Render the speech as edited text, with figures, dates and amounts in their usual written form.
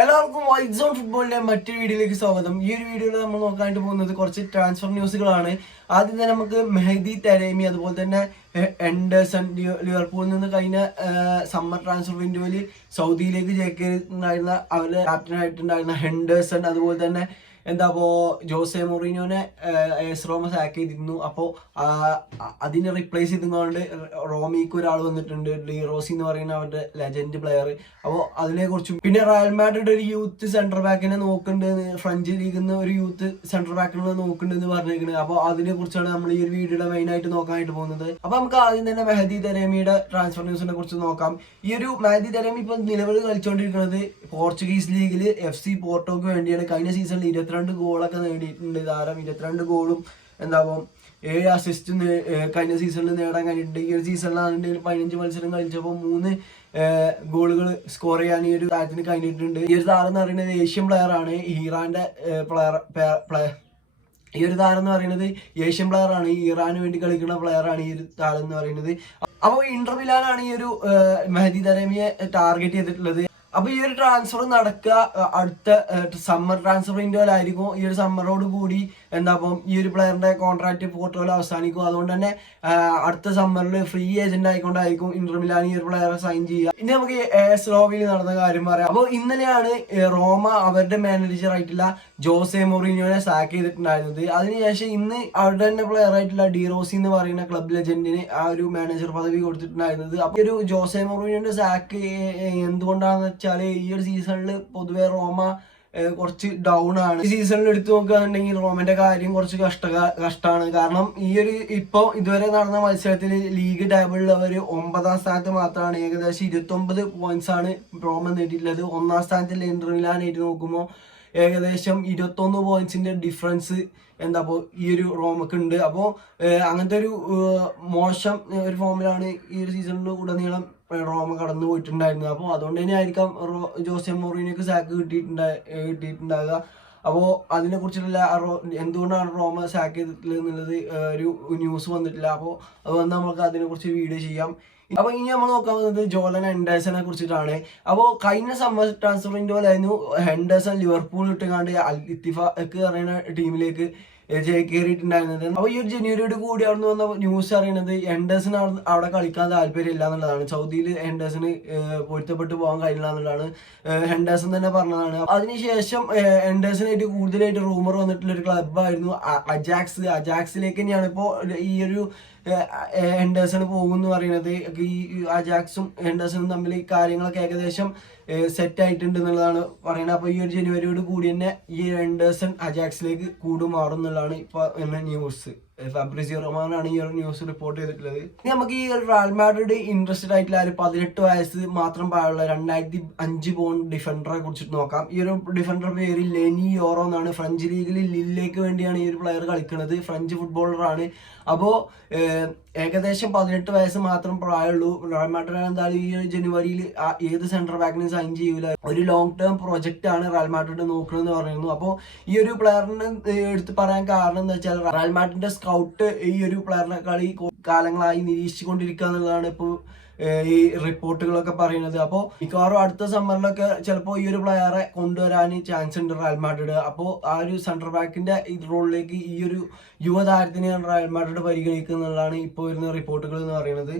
എല്ലാവർക്കും white zone ഫുട്ബോളിന്റെ മറ്റൊരു വീഡിയോയിലേക്ക് സ്വാഗതം. ഈ ഒരു വീഡിയോയിൽ നമ്മൾ നോക്കാനായിട്ട് പോകുന്നത് കുറച്ച് ട്രാൻസ്ഫർ ന്യൂസുകളാണ്. ആദ്യം തന്നെ നമുക്ക് മെഹദി തരേമി, അതുപോലെ തന്നെ എൻഡേഴ്സൺ ലിവർപൂളിൽ നിന്ന് കഴിഞ്ഞ സമ്മർ ട്രാൻസ്ഫർ വിൻഡോയിൽ സൗദിയിലേക്ക് ചേക്കേറിയിട്ടുണ്ടായിരുന്ന അവരുടെ ക്യാപ്റ്റനായിട്ടുണ്ടായിരുന്ന ഹെൻഡേഴ്സൺ, അതുപോലെ തന്നെ ജോസെ മൊറീനോനെ എസ് റോമ സാക്ക് ചെയ്തിരുന്നു. അപ്പോൾ അതിനെ റിപ്ലേസ് ചെയ്തുകൊണ്ട് റോമിക്ക് ഒരാൾ വന്നിട്ടുണ്ട്, ഡി റോസി എന്ന് പറയുന്ന അവരുടെ ലെജൻഡ് പ്ലെയർ. അപ്പോൾ അതിനെക്കുറിച്ചും പിന്നെ റയൽ മാഡ്രിഡ് ഒരു യൂത്ത് സെന്റർ ബാക്കിനെ നോക്കുന്നുണ്ട്, ഫ്രഞ്ച് ലീഗിൽ നിന്ന് ഒരു യൂത്ത് സെന്റർ ബാക്കിനെ നോക്കുന്നുണ്ടെന്ന് പറഞ്ഞിരിക്കുന്നത്. അപ്പോൾ അതിനെ കുറിച്ചാണ് നമ്മൾ ഈ ഒരു വീഡിയോയുടെ മെയിൻ ആയിട്ട് നോക്കാനായിട്ട് പോകുന്നത്. അപ്പോൾ നമുക്ക് ആദ്യം തന്നെ മെഹദി തരേമിയുടെ ട്രാൻസ്ഫർ ന്യൂസിനെ കുറിച്ച് നോക്കാം. ഈ ഒരു മെഹദി തരേമി ഇപ്പൊ നിലവിൽ കളിച്ചുകൊണ്ടിരിക്കുന്നത് പോർച്ചുഗീസ് ലീഗിൽ FC പോർട്ടോക്ക് വേണ്ടിയാണ്. കഴിഞ്ഞ സീസണിൽ 22 ഗോളൊക്കെ നേടിയിട്ടുണ്ട് താരം. 22 ഗോളും 7 അസിസ്റ്റും കഴിഞ്ഞ സീസണിൽ നേടാൻ കഴിഞ്ഞിട്ടുണ്ട്. ഈ ഒരു സീസണിലാണെങ്കിൽ 15 മത്സരം കളിച്ചപ്പോൾ 3 ഗോളുകൾ സ്കോർ ചെയ്യാൻ ഈ ഒരു താരത്തിന് കഴിഞ്ഞിട്ടുണ്ട്. ഈ ഒരു താരം എന്ന് പറയുന്നത് ഏഷ്യൻ പ്ലെയർ ആണ്, ഇറാന്റെ ഈ ഒരു താരം എന്ന് പറയുന്നത് ഏഷ്യൻ പ്ലെയർ ആണ്, ഇറാന് വേണ്ടി കളിക്കുന്ന പ്ലെയർ ആണ് ഈ ഒരു താരം എന്ന് പറയുന്നത്. അപ്പോൾ ഇന്റർ മിലാനാണ് ഈ ഒരു മെഹദി തരേമിയെ ടാർഗറ്റ് ചെയ്തിട്ടുള്ളത്. അപ്പൊ ഈ ഒരു ട്രാൻസ്ഫർ നടക്കുക അടുത്ത സമ്മർ ട്രാൻസ്ഫർ വിൻഡോയിലായിരിക്കും. ഈ ഒരു സമ്മറോട് കൂടി ഈ ഒരു പ്ലെയറിന്റെ കോൺട്രാക്ട് പോർട്ടോയിൽ അവസാനിക്കും. അതുകൊണ്ട് തന്നെ അടുത്ത സമ്മറിൽ ഫ്രീ ഏജന്റ് ആയിക്കൊണ്ടായിരിക്കും ഇന്റർ മിലാൻ ഈ ഒരു പ്ലെയറെ സൈൻ ചെയ്യുക. ഇനി നമുക്ക് സ്ലോവിൽ നടന്ന കാര്യം പറയാം. അപ്പോൾ ഇന്നലെയാണ് റോമ അവരുടെ മാനേജർ ആയിട്ടുള്ള ജോസെ മൊറീനോനെ സാക്ക് ചെയ്തിട്ടുണ്ടായിരുന്നത്. അതിനുശേഷം ഇന്ന് അവരുടെ തന്നെ പ്ലെയർ ആയിട്ടുള്ള ഡി റോസി എന്ന് പറയുന്ന ക്ലബ് ലെജൻഡിന് ആ ഒരു മാനേജർ പദവി കൊടുത്തിട്ടുണ്ടായിരുന്നത്. അപ്പോൾ ഒരു ജോസെ മൊറീനോന്റെ സാക്ക് എന്തുകൊണ്ടാണെന്ന് വെച്ചാൽ ഈ ഒരു സീസണിൽ പൊതുവെ റോമ കുറച്ച് ഡൗൺ ആണ്. ഈ സീസണിൽ എടുത്തു നോക്കുകയാണെന്നുണ്ടെങ്കിൽ റോമന്റെ കാര്യം കുറച്ച് കഷ്ടമാണ്. കാരണം ഈ ഒരു ഇപ്പോൾ ഇതുവരെ നടന്ന മത്സരത്തിൽ ലീഗ് ടേബിളിൽ അവർ 9ാം സ്ഥാനത്ത് മാത്രമാണ്. ഏകദേശം 29 പോയിന്റ്സ് ആണ് റോമ നേടിയിട്ടുള്ളത്. 1ാം സ്ഥാനത്തിൽ ഇന്റർ മിലാനായിട്ട് നോക്കുമ്പോൾ ഏകദേശം 21 പോയിന്റ്സിന്റെ ഡിഫറൻസ് ഈ ഒരു റോമക്ക് ഉണ്ട്. അപ്പോൾ അങ്ങനത്തെ ഒരു മോശം ഒരു ഫോമിലാണ് ഈ ഒരു സീസണിൽ ഉടനീളം റോമ കടന്നു പോയിട്ടുണ്ടായിരുന്നത്. അപ്പോൾ അതുകൊണ്ട് തന്നെ ആയിരിക്കാം ജോസെ മൊറീനോക്ക് സാക്ക് കിട്ടിയിട്ടുണ്ടാകുക. അപ്പോൾ അതിനെ കുറിച്ചുള്ള എന്തുകൊണ്ടാണ് റോമ സാക്ക് ചെയ്തിട്ടുള്ളത് എന്നുള്ളത് ഒരു ന്യൂസ് വന്നിട്ടില്ല. അപ്പോൾ അത് വന്ന് നമുക്ക് അതിനെ കുറിച്ച് വീഡിയോ ചെയ്യാം. അപ്പൊ ഇനി നമ്മൾ നോക്കാൻ പോകുന്നത് ജോർഡൻ ഹെൻഡേഴ്സനെ കുറിച്ചിട്ടാണ്. അപ്പോൾ കഴിഞ്ഞ സമ്മർ ട്രാൻസ്ഫർ വിൻഡോയിലായിരുന്നു ഹെൻഡേഴ്സൺ ലിവർപൂൾ ഇട്ടുകൊണ്ട് അൽ ഇത്തിഫാക്ക് പറയുന്ന ടീമിലേക്ക് കയറിയിട്ടുണ്ടായിരുന്നത്. അപ്പോൾ ഈ ഒരു ജനുവരിയോട് കൂടി അവിടെ നിന്ന് വന്ന ന്യൂസ് അറിയുന്നത് ഹെൻഡേഴ്സൺ അവിടെ കളിക്കാൻ താല്പര്യമില്ല എന്നുള്ളതാണ്. സൗദിയിൽ ഹെൻഡേഴ്സണ് പൊരുത്തപ്പെട്ട് പോകാൻ കഴിയില്ല എന്നുള്ളതാണ് ഹെൻഡേഴ്സൺ തന്നെ പറഞ്ഞതാണ്. അതിനുശേഷം ഹെൻഡേഴ്സണായിട്ട് കൂടുതലായിട്ട് റൂമർ വന്നിട്ടുള്ള ഒരു ക്ലബ്ബായിരുന്നു അജാക്സിലേക്ക് തന്നെയാണ് ഇപ്പോൾ ഈ ഒരു ഹെൻഡേഴ്സൺ പോകുമെന്ന് പറയുന്നത്. ഈ അജാക്സും ഹെൻഡേഴ്സണും തമ്മിൽ കാര്യങ്ങളൊക്കെ ഏകദേശം സെറ്റ് ആയിട്ടുണ്ട് എന്നുള്ളതാണ് പറയുന്നത്. അപ്പോൾ ഈ ഒരു ജനുവരിയോട് കൂടി തന്നെ ഈ ഹെൻഡേഴ്സൺ അജാക്സിലേക്ക് കൂടുമാറും എന്നുള്ളതാണ് ഇപ്പോൾ എന്ന ന്യൂസ്. ഫാബ്രിസിയോ റൊമാനാണ് ഈ ഒരു ന്യൂസ് റിപ്പോർട്ട് ചെയ്തിട്ടുള്ളത്. ഇനി നമുക്ക് ഈ റയൽ മാഡ്രിഡ് ഇൻട്രസ്റ്റഡ് ആയിട്ടുള്ള ഒരു 18 വയസ്സ് മാത്രം പ്രായമുള്ള 2005 പൗണ്ട് ഡിഫൻഡറെ കുറിച്ചിട്ട് നോക്കാം. ഈ ഒരു ഡിഫൻഡർ പേര് ലെനി യോറോ എന്നാണ്. ഫ്രഞ്ച് ലീഗിൽ ലില്ലേക്ക് വേണ്ടിയാണ് ഈ ഒരു പ്ലെയർ കളിക്കുന്നത്. ഫ്രഞ്ച് ഫുട്ബോളറാണ്. അപ്പോൾ ഏകദേശം 18 വയസ്സ് മാത്രം പ്രായമുള്ളൂ. റയൽ മാഡ്രിഡ് എന്തായാലും ഈ ജനുവരിയിൽ ഏത് സെന്റർ ബാക്കിനും സൈൻ ചെയ്യൂല. ഒരു ലോങ് ടേം പ്രൊജക്റ്റ് ആണ് റയൽ മാഡ്രിഡ് നോക്കണമെന്ന് പറയുന്നു. അപ്പോൾ ഈ ഒരു പ്ലെയറിന് എടുത്ത് പറയാൻ കാരണം എന്താ വെച്ചാൽ റയൽ മാഡ്രിഡിന്റെ സ്കൗട്ട് ഈ ഒരു പ്ലെയറിനെ കളി കാലങ്ങളായി നിരീക്ഷിച്ചുകൊണ്ടിരിക്കുക എന്നുള്ളതാണ് ഇപ്പോൾ ഈ റിപ്പോർട്ടുകളൊക്കെ പറയുന്നത്. അപ്പോൾ മിക്കവാറും അടുത്ത സമ്മറിലൊക്കെ ചിലപ്പോൾ ഈ ഒരു പ്ലെയറെ കൊണ്ടുവരാൻ ചാൻസ് ഉണ്ട് റയൽ മാഡ്രിഡ്. അപ്പോൾ ആ ഒരു സെൻട്രൽ ബാക്കിന്റെ റോളിലേക്ക് ഈ ഒരു യുവതാരത്തിനെയാണ് റയൽ മാഡ്രിഡ് പരിഗണിക്കുക എന്നുള്ളതാണ് ഇപ്പോൾ വരുന്ന റിപ്പോർട്ടുകൾ എന്ന് പറയുന്നത്.